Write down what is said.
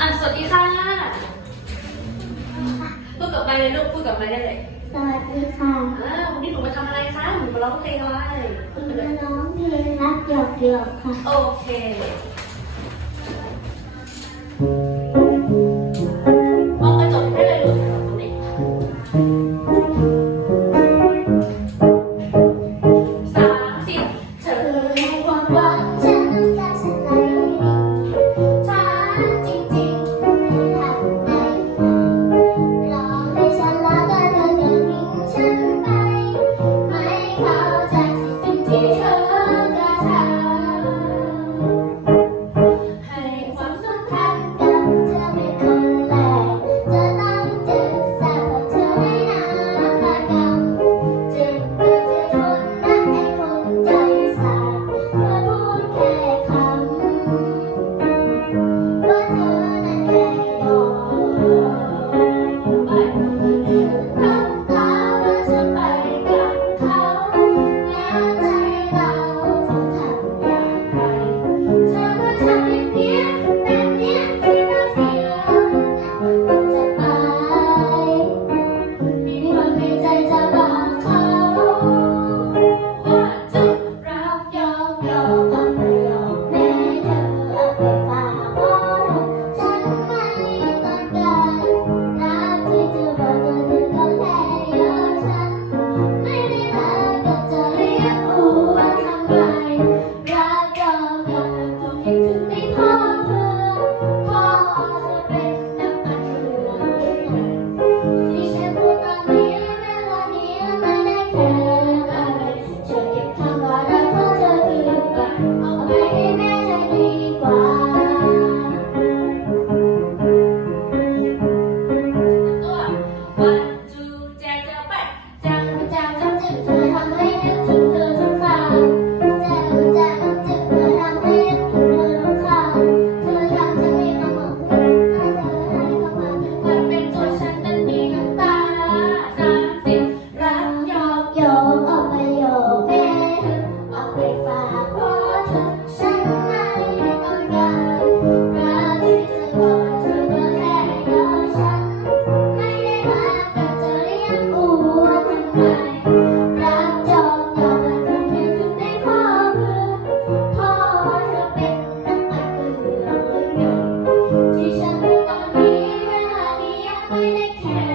อะสวัสดีค่ะพูดกับไมค์เลยลูกพูดกับไมค์ได้เลยสวัสดีค่ะอ่าวันนี้หนูมาทำอะไรคะหนูมาร้องเพลงอะไรคุณน้องเพลงรักหยอกหยอกค่ะ โอเค I like cat.